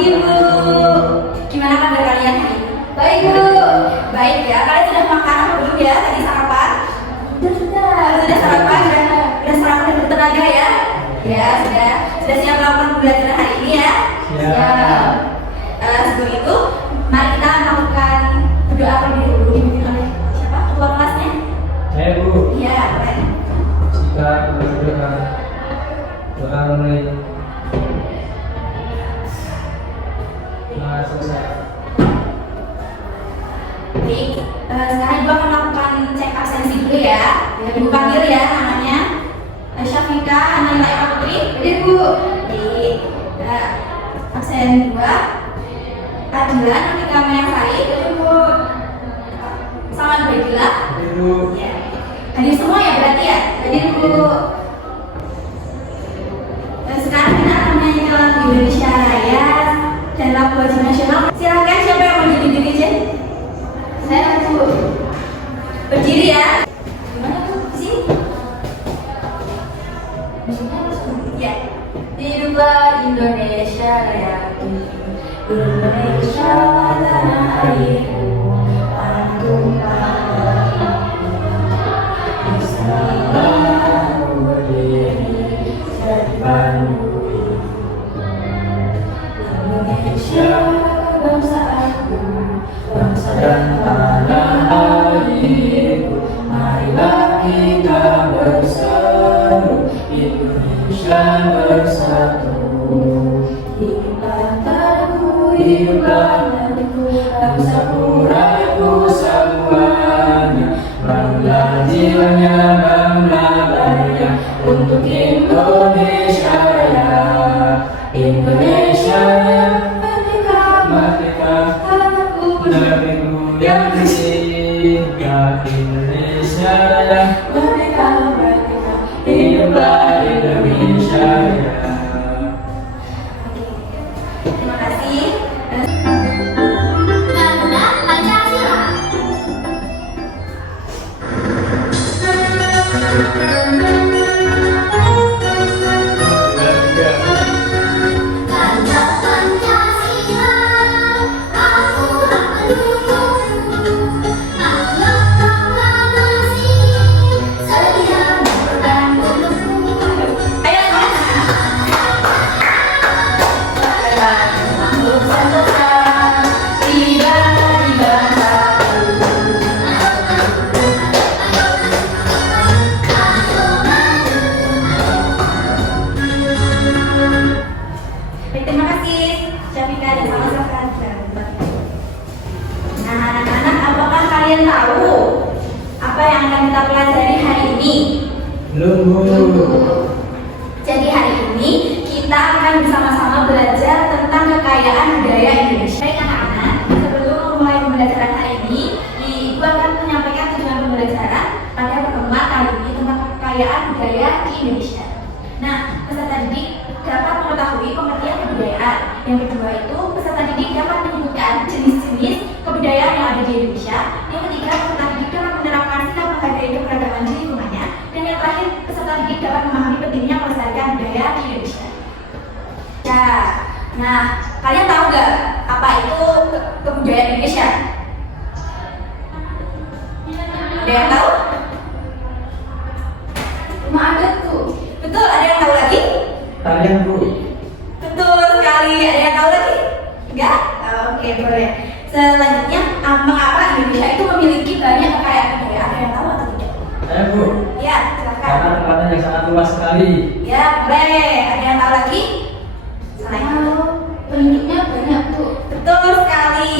pagi Bu. Gimana kabar kalian hari ini? Baik Bu. Baik ya. Kalian sudah makan apa belum ya? Tadi sarapan? Sudah sarapan? Sudah sarapan dan bertenaga ya? Ya sudah. Sudah siap melakukan pembelajaran hari ini ya? Siap. Sebelum itu, mari kita melakukan berdoa terlebih dahulu dipimpin oleh siapa? Ketua kelasnya? Saya Bu. Iya. Keren. Kita berdoa. Doa mulai. Baik, sekarang Ibu akan melakukan cek absensi dulu ya. Ibu panggil ya namanya Syafika Analila Putri. Jadi Bu, di absen 2 Adilan Anika Mayasari. Jadi Bu, Selamat Bagila. Ya. Hadir semua ya berarti ya. Jadi Bu, sekarang kita akan menyanyikan lagu Indonesia Raya dan lagu wajib nasional. Silakan siapa yang mau jadi DJ? Saya Bu. Berdiri ya. Gimana Bu? Di sini? Ya. Hiduplah Indonesia Raya, Indonesia tanah airku, tumpah bersama berdiri jadi pandu. Indonesia bangsa aku, bangsa dan tanah airku, marilah kita bersatu, Indonesia bersatu. Hiduplah tanahku, hiduplah negeriku, bangsaku, rakyatku semuanya, bangunlah jiwanya, bangunlah badannya untuk Indonesia Raya. Indonesia merdeka, merdeka, tanahku yang disinggah. Indonesia Raya, merdeka, merdeka, hiduplah Indonesia Raya. Terima kasih. Garuda Pancasila. Garuda Pancasila, aku mendukungmu. Akhlak proklamasi, sedia dan untukmu. Ayo terima kasih Syafika dan sama-sama. Nah anak-anak, apakah kalian tahu apa yang akan kita pelajari hari ini? Belum Bu. Jadi hari ini kita akan bersama-sama belajar tentang kekayaan budaya Indonesia. Baik anak-anak, sebelum memulai pembelajaran hari ini, Ibu akan menyampaikan tujuan pembelajaran pada pertemuan kali ini tentang kekayaan budaya di Indonesia. Nah, peserta didik dapat mengetahui pengertian kebudayaan. Yang kedua itu, peserta didik dapat menyebutkan jenis-jenis kebudayaan yang ada di Indonesia. Yang ketiga, peserta didik dapat menerapkan sikap menghargai keberagaman di lingkungannya. Dan yang terakhir, peserta didik dapat memahami pentingnya melestarikan budaya di Indonesia. Nah, kalian tahu nggak apa itu kebudayaan Indonesia? Ada yang tahu? Cuma ada tuh. Betul, ada yang tahu lagi? Kalian Bu. Betul sekali, ada yang tahu lagi? Enggak? Oke, boleh. Selanjutnya, mengapa Indonesia itu memiliki banyak kekayaan budaya? Ada yang tahu atau tidak? Saya Bu. Ya, silakan. Karena tempatnya yang sangat luas sekali. Ya, boleh. Ada yang tahu lagi? Penduduknya banyak tuh. Betul sekali.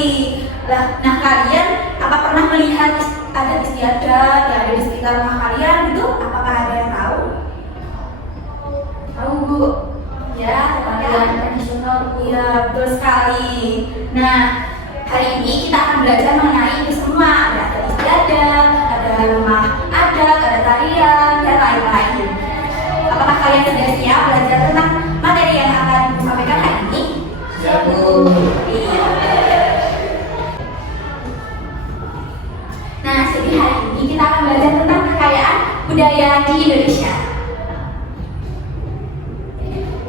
Nah, kalian apa pernah melihat ada istiadat yang ada di sekitar rumah kalian gitu? Apakah ada yang tahu? Tahu Bu? Ya, Pakaian tradisional. Iya, betul sekali. Nah, hari ini kita akan belajar mengenai itu semua. Ada istiadat, ada rumah adat, ada tarian, dan lain-lain. Apakah kalian sudah siap belajar tentang materi yang akan disampaikan hari ini? Siap Bu. Iya. Nah, jadi hari ini kita akan belajar tentang kekayaan budaya di Indonesia.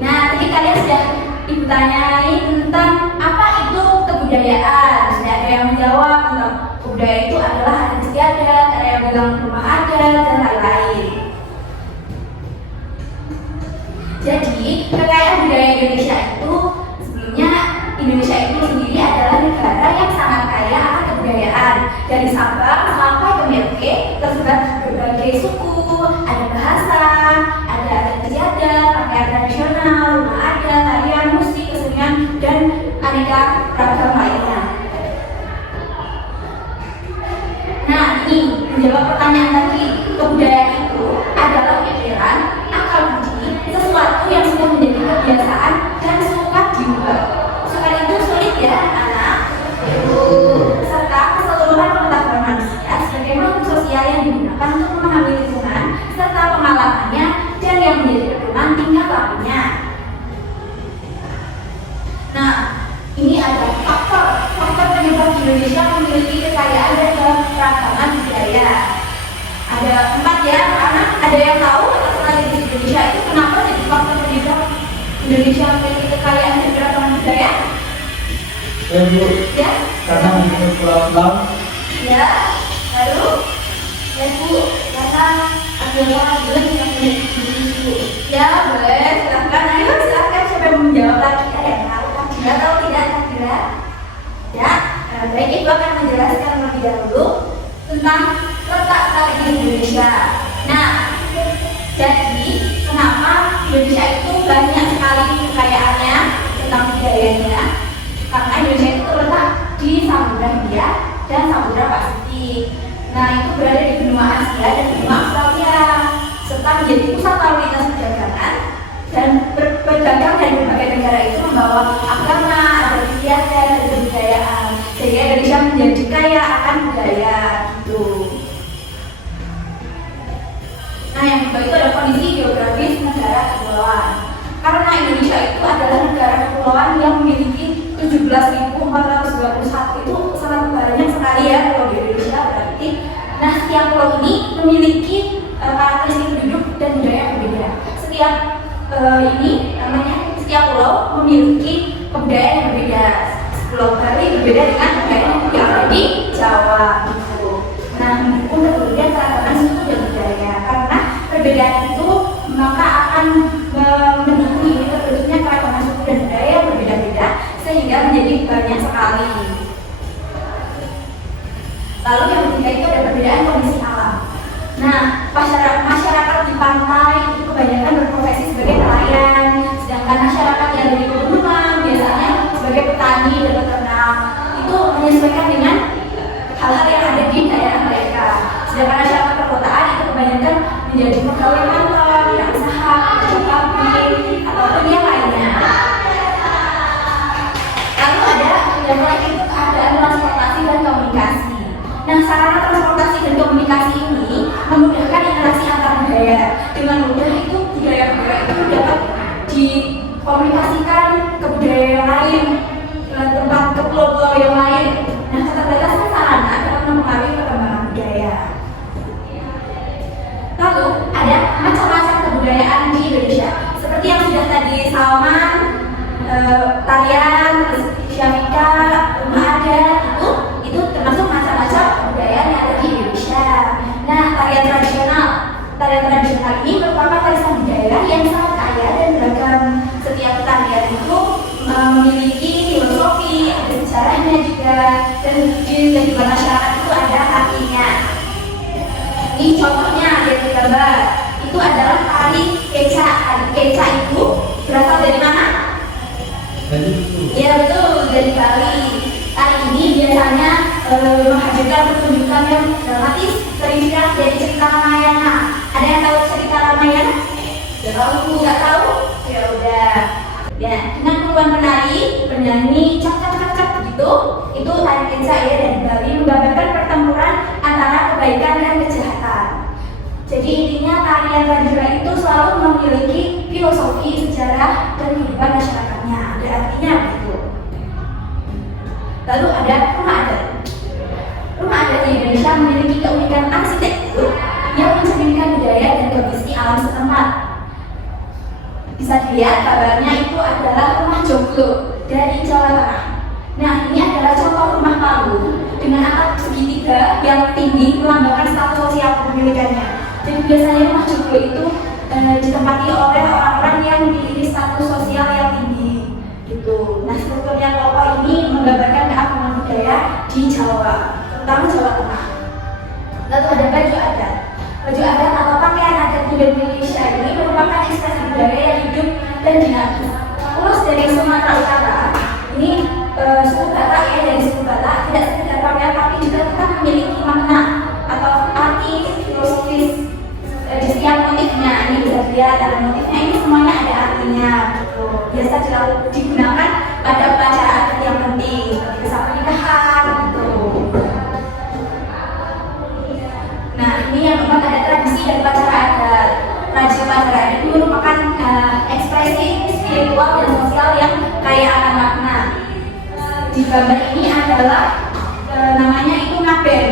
Nah, tadi kalian sudah ibu tanyai tentang apa itu kebudayaan. Sudah ada yang menjawab tentang kebudayaan itu adalah adat istiadat, ada yang bilang rumah adat dan lain-lain. Jadi kekayaan budaya Indonesia itu sebelumnya Indonesia itu sendiri adalah negara yang sangat kaya akan kebudayaan. Dari Sabang sampai ke Merauke tersebar berbagai suku, ada bahasa, ada adat istiadat, pakaian tradisional, rumah adat, tarian, musik, kesenian, dan aneka ragam lainnya. Nah, ini menjawab pertanyaan tadi, kebudayaan itu adalah pikiran, akal budi, sesuatu yang sudah menjadi kebiasaan dan suka diubah. Suka itu sulit ya, anak. Serta keseluruhan pengetahuan manusia sebagai makhluk sosial yang digunakan untuk memahami lingkungan serta pengalamannya dan yang menjadi pedoman tingkah lakunya. Nah, ini ada faktor penyebab Indonesia memiliki kekayaan dan keragaman budaya. Ada 4 ya, anak. Ada yang tahu atau pernah di Indonesia itu kenapa jadi faktor penyebab Indonesia memiliki kekayaan dan keragaman budaya? Ya Bu, Ya. karena menurut pulau-pulau. Ya, lalu ya Bu, karena agama bulan yang menyebut. Ya, boleh, silahkan. Ayo, silahkan siapa yang menjawab lagi? Ada yang tahu takdirah atau tidak takdirah? Ya, baik, Ibu akan menjelaskan lebih dahulu tentang letak strategis Indonesia. Nah, jadi kenapa Indonesia itu banyak sekali kekayaannya tentang budayanya? Karena Indonesia itu terletak di Samudra Hindia dan Samudra Pasifik. Nah, itu berada di benua Asia dan benua Australia, serta menjadi pusat lalu lintas perdagangan dan berdagang dari berbagai negara itu membawa agama, adat istiadat, dan kebudayaan. Sehingga Indonesia menjadi kaya akan budaya gitu. Nah, yang kedua itu ada kondisi geografis negara kepulauan. Karena Indonesia itu adalah negara kepulauan yang memiliki 17.421, itu sangat banyak sekali ya pulau di Indonesia berarti. Nah, setiap pulau ini memiliki karakteristik penduduk dan budaya yang berbeda. Setiap setiap pulau memiliki kebudayaan yang berbeda. Pulau Bali berbeda dengan budaya yang ada di Jawa gitu. Nah, untuk kemudian keragaman suku dan budaya, karena perbedaan itu maka akan mendukung ini terbentuknya keragaman suku dan budaya yang berbeda-beda sehingga menjadi banyak sekali. Lalu yang ketiga itu ada perbedaan kondisi alam. Nah, masyarakat di pantai itu kebanyakan berprofesi sebagai nelayan, sedangkan masyarakat yang dari pegunungan biasanya sebagai petani dan peternak. Itu menyesuaikan dengan hal-hal yang ada di daerah mereka. Sedangkan masyarakat perkotaan itu kebanyakan menjadi pegawai kantor, yang usaha, kerja pabrik, ataupun yang lainnya. Lalu ada yang lain itu keadaan transportasi dan komunikasi. Nah, sarana transportasi dan komunikasi ini memudahkan interaksi antar budaya. Dengan mudah itu budaya-budaya itu dapat dikomunikasikan ke budaya yang lain, ke tempat ke pulau-pulau yang lain. Nah, keterbatasan sarana dapat mempengaruhi perkembangan budaya. Lalu ada macam-macam kebudayaan di Indonesia, seperti yang sudah tadi Salman, tarian, syamika, rumah adat itu termasuk macam-macam kebudayaan yang ada di Indonesia. Nah, tarian tradisional ini merupakan warisan budaya yang sangat kaya dan beragam. Setiap tarian itu memiliki filosofi, ada sejarahnya juga, dan di kehidupan masyarakat itu ada artinya. Ini contohnya ada di gambar. Itu adalah tari keca. Keca itu berasal dari mana? Ya betul, dari Bali. Tari ini biasanya menghadirkan pertunjukan yang dramatis, terinspirasi dari cerita Ramayana. Ada yang tahu cerita Ramayana? Kalau nggak tahu, ya udah. Ya, dengan puluhan penari, penyanyi, cap gitu, itu tari keca ya dari Bali menggambarkan pertempuran antara kebaikan dan kejahatan. Jadi intinya tarian tradisional itu selalu memiliki filosofi, sejarah, dan kehidupan masyarakatnya. Ada artinya begitu. Lalu ada rumah adat. Rumah adat di Indonesia memiliki keunikan arsitektur yang mencerminkan budaya dan kondisi alam setempat. Bisa dilihat kabarnya itu adalah rumah joglo dari Jawa Tengah. Nah, ini adalah contoh rumah Palu dengan atap segitiga yang tinggi melambangkan status sosial kepemilikannya. Jadi biasanya rumah joglo itu ditempati oleh orang-orang yang memiliki status sosial yang tinggi gitu. Nah, strukturnya kelompok ini menggambarkan keagungan budaya di Jawa, terutama Jawa Tengah. Lalu ada baju adat. Baju adat atau pakaian adat di Indonesia ini merupakan ekspresi budaya yang hidup dan dinamis. Ulas dari Sumatera Utara, ini suku Batak ya, dari suku Batak tidak sekedar pakaian tapi juga tetap memiliki makna atau arti filosofis di setiap motifnya. Ini bisa dilihat dalam motifnya ini semuanya ada artinya gitu. Biasa digunakan pada upacara adat yang penting seperti kisah pernikahan gitu. Nah, ini yang memang ada tradisi dan upacara adat. Tradisi upacara adat itu merupakan ekspresi spiritual dan sosial yang kaya akan makna. Di gambar ini adalah namanya itu ngaben.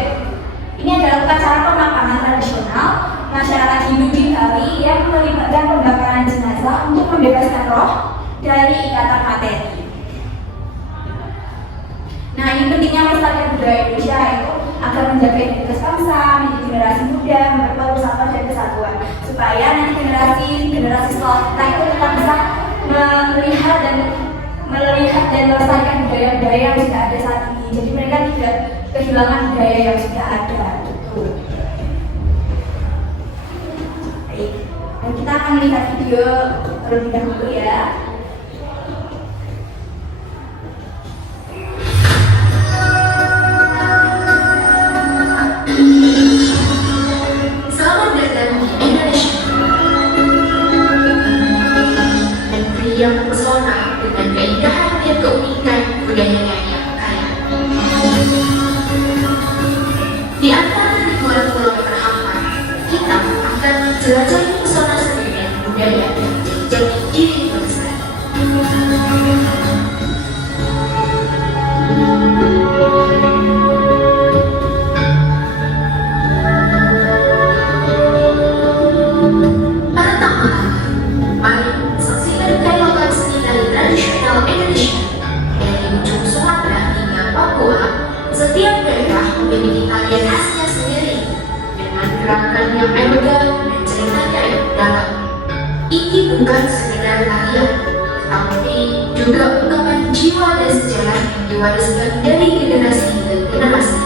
Ini adalah upacara pemakaman tradisional masyarakat Hindu di Bali yang melibatkan pembakaran jenazah untuk membebaskan roh dari ikatan materi. Nah, ini pentingnya melestarikan budaya Indonesia itu agar menjaga identitas bangsa, menjadi generasi muda, memperkuat persatuan dan kesatuan, supaya nanti generasi setelah kita itu tetap bisa melihat dan melestarikan budaya-budaya yang sudah ada saat ini. Jadi mereka tidak kehilangan budaya yang sudah ada. Gitu. Baik, dan kita akan melihat video terlebih dahulu ya. Selamat datang di Indonesia, negeri yang mempesona dengan keindahan dan keunikan budayanya yang kaya. Di antara ribuan pulau terhampar, kita akan menjelajahi pesona seni dan budaya yang menjadi diri bangsa. Mari saksikan keelokan seni tari tradisional Indonesia dari ujung Sumatera hingga Papua. Setiap daerah memiliki tarian khasnya sendiri dengan gerakan yang elegan dan ceritanya yang dalam. Ini bukan sekedar tarian, tapi juga ungkapan jiwa dan sejarah yang diwariskan dari generasi ke generasi.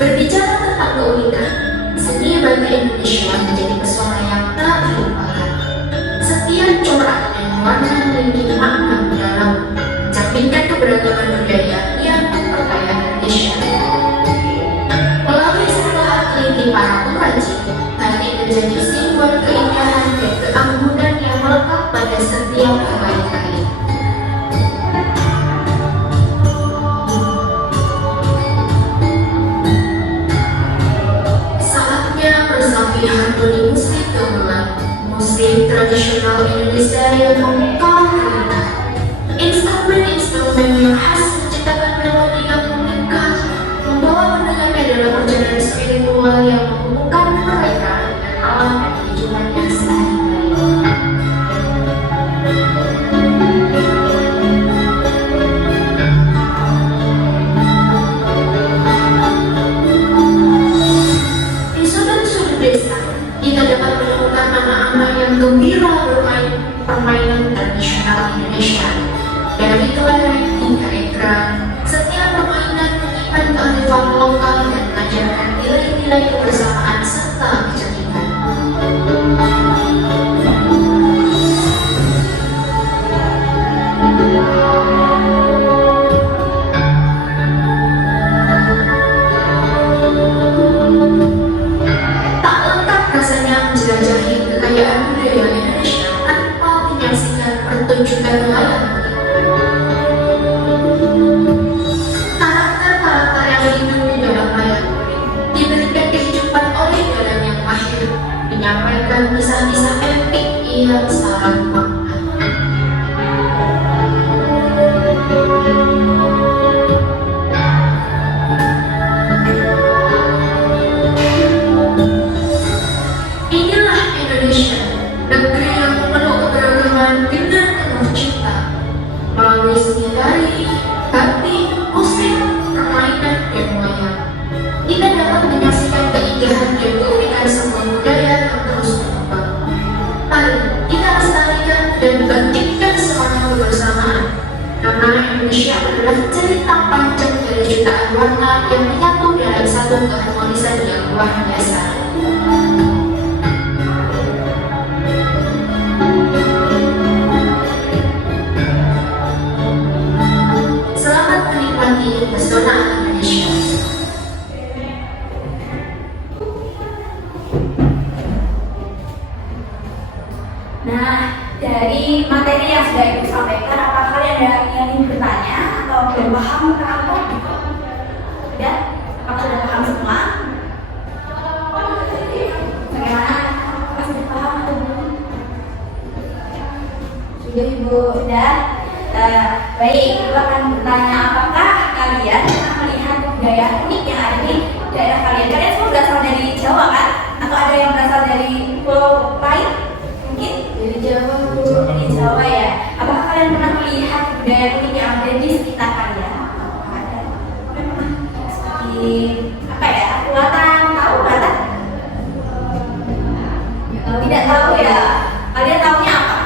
Berbicara tentang keunikan, seni bagi Indonesia menjadi pesona yang tak terlupakan. Setiap corak dan warna memiliki makna mendalam, mencerminkan keberagaman budaya yang memperkaya Indonesia. Melalui setelah teliti para pengrajin, tari menjadi simbol keindahan dan keanggunan yang melekat pada setiap helai tari. Harmoni musik gamelan, musik tradisional Indonesia yang mengungkap keindahan. Instrumen yang khas menciptakan melodi yang mengikat, membawa pendengarnya dalam perjalanan spiritual yang menghubungkan mereka dengan alam dan kehidupannya sehari-hari. Di sudut-sudut desa, kita dapat menemukan anak-anak yang gembira bermain permainan tradisional Indonesia. Dari kelereng hingga ekran, setiap permainan menyimpan kearifan lokal dan mengajarkan nilai-nilai kebersamaan serta kecerdikan. Tak lengkap rasanya menjelajahi kekayaan budaya Indonesia tanpa menyaksikan pertunjukan wayang. Karakter-karakter yang hidup di dalam wayang diberikan kehidupan bahagia sekali. Selamat menikmati pesona Indonesia. Nah, dari materi yang sudah Ibu sampaikan, apakah kalian ada yang ingin bertanya atau belum paham tentang apa? Ya, apakah sudah paham semua? Bagaimana? Apakah sudah paham atau belum? Sudah Ibu, sudah. Baik, Ibu akan bertanya, apakah kalian pernah melihat budaya unik yang ada di daerah kalian? Kalian semua berasal dari Jawa kan? Atau ada yang berasal dari pulau lain? Mungkin dari Jawa, dari Jawa ya. Apakah kalian pernah melihat budaya unik yang ada di sekitar kalian? Ada. Seperti apa ya? Buatan, tahu buatan? Tidak tahu ya. Kalian tahunya apa?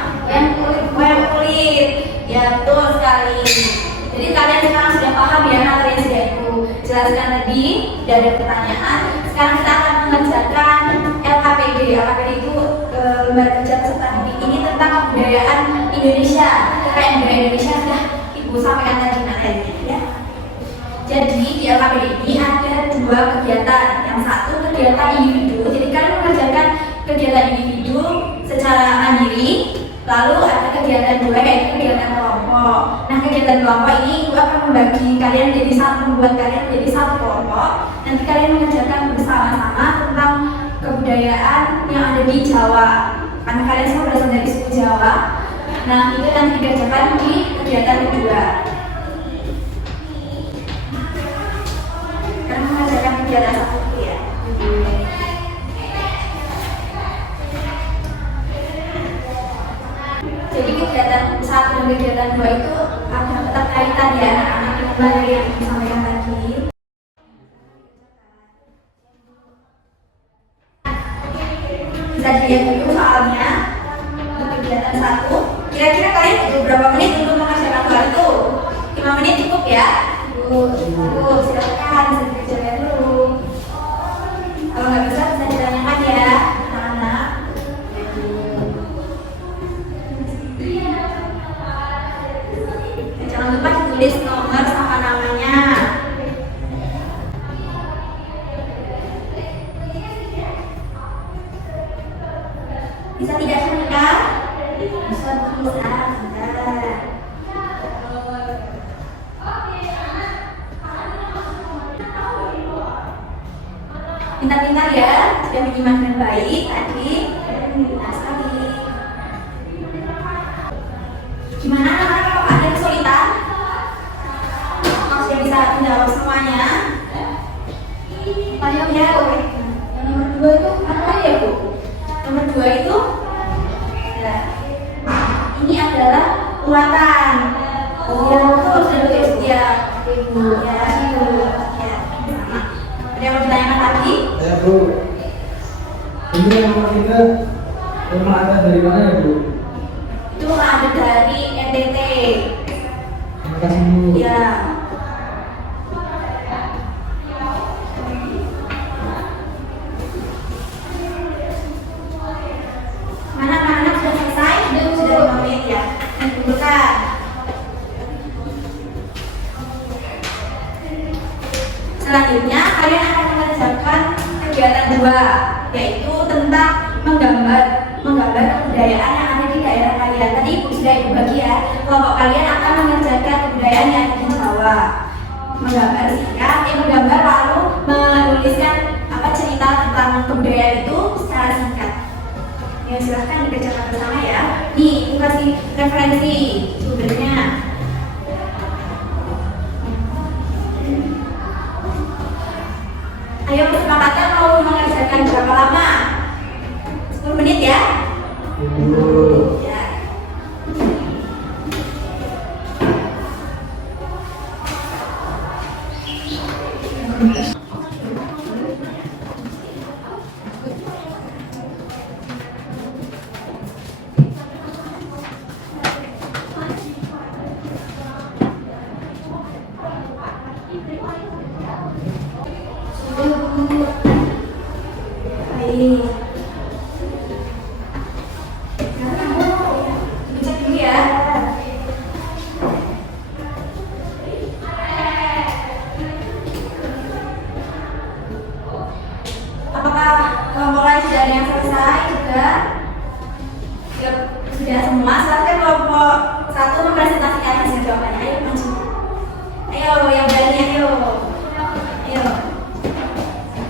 Wayang kulit. Ya betul sekali. Jadi kalian sekarang sudah paham ya materi yang sudah Ibu jelaskan tadi. Tidak ada pertanyaan. Sekarang kita akan mengerjakan LKPD. LKPD itu lembar kerja peserta didik ini tentang kebudayaan Indonesia. Kayak budaya Indonesia sudah Ibu sampaikan tadi materinya ya. Jadi di LKPD ini ada dua kegiatan. Yang satu kegiatan individu. Jadi kalian mengerjakan kegiatan individu secara mandiri. Lalu ada kegiatan dua yaitu kegiatan kelompok. Nah, kegiatan kelompok ini Ibu akan membagi kalian menjadi satu, membuat kalian menjadi satu kelompok. Nanti kalian mengerjakan bersama-sama tentang kebudayaan yang ada di Jawa. Karena kalian semua berasal dari suku Jawa. Nah, itu nanti dikerjakan di kegiatan kedua. Kalian mengerjakan kegiatan satu ya. Jadi kegiatan satu dan kegiatan dua itu ada keterkaitan ya anak-anak yang yang disampaikan tadi. Bisa dilihat dulu soalnya untuk kegiatan satu. Kira-kira kalian butuh berapa menit untuk mengerjakan hal itu? 5 menit cukup ya? Cukup, silakan bisa dikerjakan dulu. Kalau nggak bisa ditanyakan ya anak-anak. Jangan lupa ditulis nomor sama namanya. Bisa tidak sebentar? Bisa. Pintar-pintar ya, sudah menyimak dengan baik tadi. Pintar sekali. Gimana anak-anak, kalau ada kesulitan? Kalau sudah bisa menjawab semuanya? Ayo ya, yang nomor 2 itu apa ya Bu? Nomor 2 itu ya, ini adalah uatan. Ya, betul, sudah tulis ya, Ibu. Ya, Ibu. Ya, sama. Ada yang mau ditanyakan lagi? Ya Bu, ini yang nomor 3 memang ada dari mana ya Bu? Itu ada dari NTT. Terima kasih Bu. Ya. Mana anak sudah selesai? Sudah 5 menit ya. Kumpulkan. Selanjutnya kalian akan mengerjakan kegiatan 2, yaitu tentang menggambar kebudayaan yang ada di daerah kalian. Tadi Ibu sudah Ibu bagi ya. Kelompok kalian akan mengerjakan kebudayaan yang ada di Jawa. Menggambar singkat, menggambar lalu menuliskan cerita tentang kebudayaan itu secara singkat. Ya silahkan dikerjakan bersama ya. Nih, Ibu kasih referensi sumbernya. Ayo kesepakatan mau mengerjakan berapa lama? 10 menit ya? Ya. Sudah semua. Selanjutnya kelompok 1 mempresentasikan hasil jawabannya. Ayo maju. Ayo yang berani, ayo. Ayo.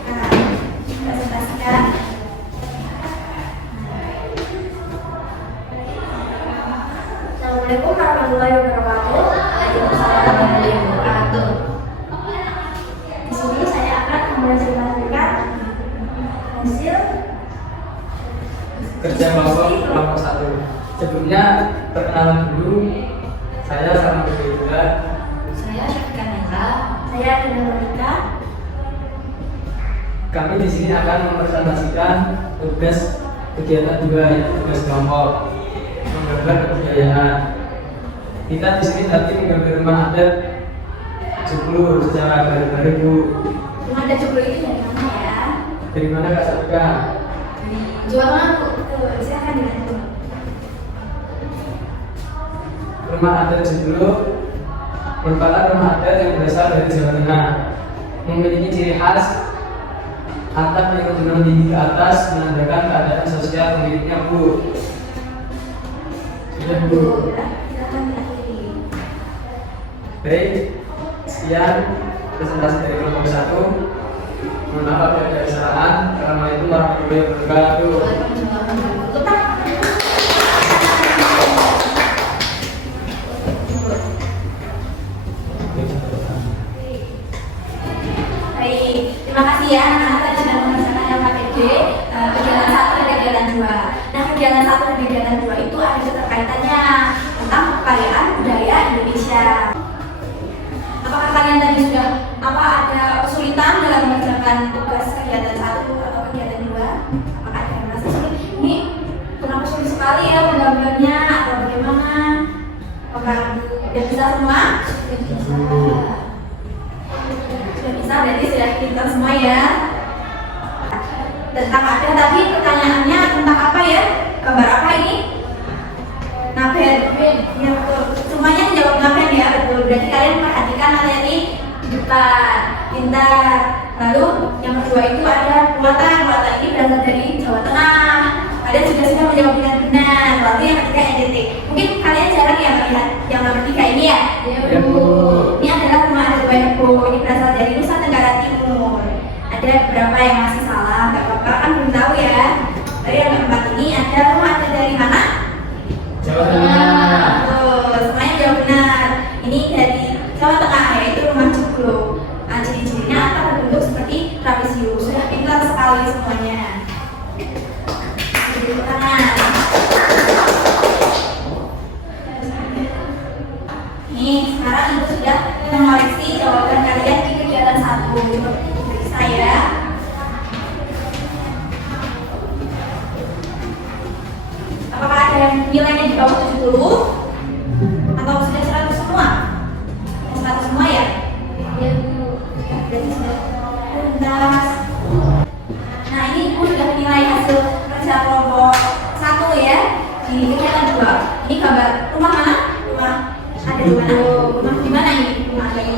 Nah, presentasikan. Assalamualaikum warahmatullahi wabarakatuh. Waalaikumsalam warahmatullahi wabarakatuh. Di sini saya akan mempresentasikan hasil Kerja kelompok 1. Sebelumnya perkenalan dulu. Saya sama Bunda. Saya Syafika Nela. saya dengan Monika. Kami di sini akan mempresentasikan tugas kegiatan juga, yaitu tugas kelompok menggambar kebudayaan. Kita di sini nanti menggambar rumah adat 70 secara gambar Bu. Rumah adat 70 itu dari mana ya? Dari mana Kak Syafika? Jawa Tengah Bu. Silakan dibantu. Rumah adat 70 merupakan rumah adat yang berasal dari Jawa Tengah, memiliki ciri khas atap yang menjulang tinggi ke atas, menandakan keadaan sosial pemiliknya Bu. Sudah Bu. Silakan diakhiri. Baik, sekian presentasi dari kelompok 1. Mohon maaf apabila ada kesalahan. Assalamualaikum warahmatullahi wabarakatuh. Baik, terima kasih ya anak-anak tadi sudah mengerjakan yang KTD kegiatan 1 dan kegiatan 2. Nah, kegiatan 1 dan kegiatan 2 itu ada keterkaitannya tentang kekayaan budaya Indonesia. Apakah kalian tadi sudah ada kesulitan dalam mengerjakan tugas kegiatan 1 atau kegiatan 2? Apakah ada yang merasa sulit? Ini kenapa sulit sekali ya menggambarnya atau bagaimana? Apakah sudah bisa semua? Sudah bisa. Sudah bisa, berarti sudah pintar semua ya. Tentang ada tadi pertanyaannya tentang apa ya? Gambar apa ini? Naben. Ya betul. Semuanya menjawab naben ya, betul. Berarti kalian perhatikan materi depan. Pintar. Lalu yang kedua itu ada buatan. Buatan ini berasal dari Jawa Tengah. Kalian sudah menjawab dengan benar. Lalu yang ketiga NTT. Mungkin kalian jarang ya melihat yang nomor 3 ini ya. Ya, Bu. Ini adalah rumah adat Wayangku. Ini berasal dari Nusa Tenggara Timur. Ada beberapa yang masih salah, nggak apa-apa kan belum tahu ya. Lalu yang keempat ini ada rumah adat dari mana? Jawa Tengah. Betul, semuanya jawab benar. Ini dari Jawa Tengah, yaitu rumah Joglo. Nah, ciri-cirinya apa? Berbentuk seperti trapesius. Sudah pintar sekali semuanya. Tepuk tangan. Nih, sekarang Ibu sudah mengoreksi jawaban kalian di kegiatan 1. Beri saya. Apakah ada yang nilainya di bawah 70? Atau sudah 100 semua? 100 semua ya? Ya Bu. Berarti sudah tuntas. Nah, ini Ibu sudah menilai hasil kerja kelompok 1 ya di kegiatan 2. Ini gambar rumah mana? Rumah ada di mana? Rumah di mana ini? Rumah di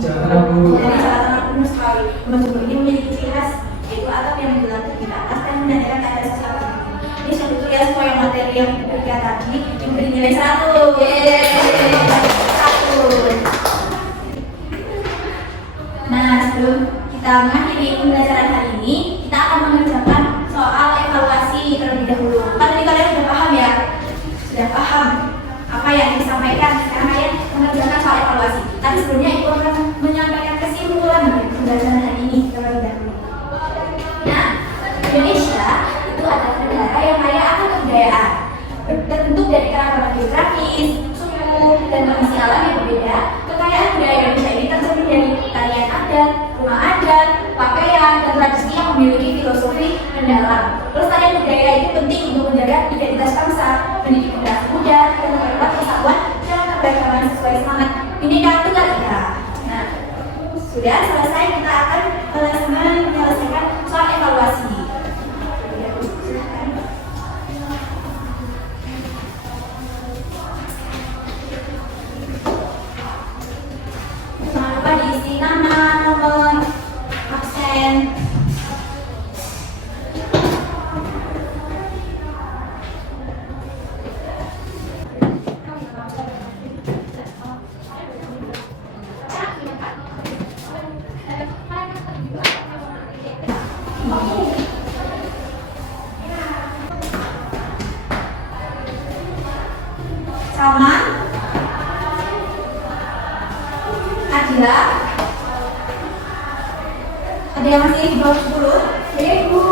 Jawa Tengah Bu. dari Jawa Tengah benar sekali. Rumah Joglo ini memiliki ciri khas yaitu atap yang menjulang tinggi ke atas dan menandakan keadaan sosial pemiliknya. Ini sudah betul ya semua yang materi yang diberikan tadi diberi nilai 1. Yeay, 1. Nah, sebelum kita mengakhiri pembelajaran hari ini, kita akan mengerjakan soal evaluasi terlebih dahulu. Kan tadi kalian sudah paham ya? Sudah paham apa yang disampaikan. Sekarang kalian mengerjakan soal evaluasi. Tapi sebelumnya Ibu akan menyampaikan kesimpulan dari pembelajaran hari ini terlebih dahulu. Nah, Indonesia itu adalah negara yang kaya akan kebudayaan, terbentuk dari keragaman geografis, suku, dan kondisi alam yang berbeda. Kekayaan budaya Indonesia ini tercermin dari tarian adat, rumah adat, pakaian, dan tradisi yang memiliki filosofi mendalam. Pelestarian budaya itu penting untuk menjaga identitas bangsa, mendidik generasi muda, dan memperkuat persatuan dan keberagaman sesuai semangat Bhinneka Tunggal Ika. Nah, sudah selesai, kita akan menyelesaikan soal evaluasi. Jangan lupa diisi nama, nomor, absen. Sama Adila. Ada yang masih di bawah 10? Ibu.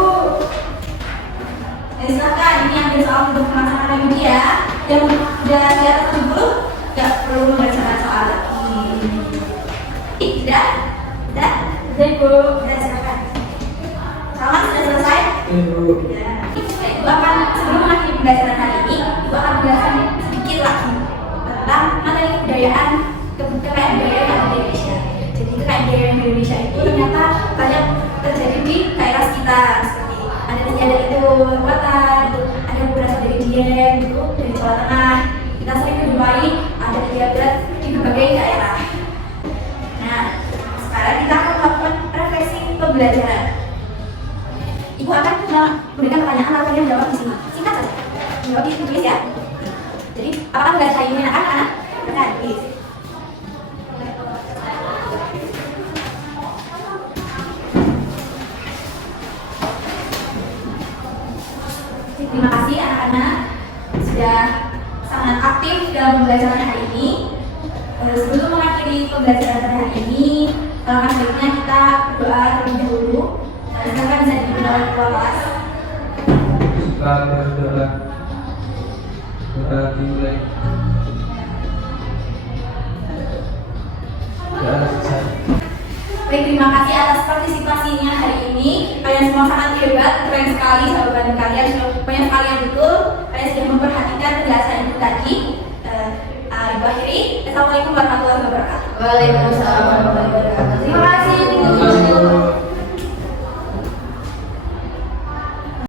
Silakan, ini ambil soal untuk melaksanakan media. Yang udah di atas 70 nggak perlu mengerjakan soal lagi. Tidak? Sudah Ibu. Sudah, silakan. Sama sudah selesai? Ibu. Ya. Ibu akan, sebelum mengakhiri pembelajaran hari ini, Ibu akan menjelaskan sedikit lagi tentang materi kebudayaan budaya yang ada di Indonesia. Jadi kekayaan budaya di Indonesia itu ternyata banyak terjadi di daerah sekitar, seperti ada terjadi itu Kalimantan, itu ada yang berasal dari Dieng, itu dari Jawa Tengah. Kita sering menjumpai ada kejadian di berbagai daerah. Nah, sekarang kita akan melakukan refleksi pembelajaran. Ibu akan memberikan pertanyaan lalu kalian menjawab di sini. Singkat saja. Jawab di tulis ya. Jadi, apakah membaca ini anak-anak? Benar, please. Terima kasih anak-anak sudah sangat aktif dalam pembelajaran hari ini. Sebelum mengakhiri pembelajaran hari ini, alangkah baiknya kita berdoa terlebih dahulu. Silakan bisa dipimpin oleh ketua kelas. Kita berdoa. Doa dimulai. Baik, terima kasih atas partisipasinya hari ini. Kalian semua sangat hebat, keren sekali jawaban kalian. Banyak sekali yang betul. Kalian sudah memperhatikan penjelasan itu tadi. Ibu akhiri. Assalamualaikum warahmatullahi wabarakatuh. Waalaikumsalam warahmatullahi wabarakatuh. Terima kasih.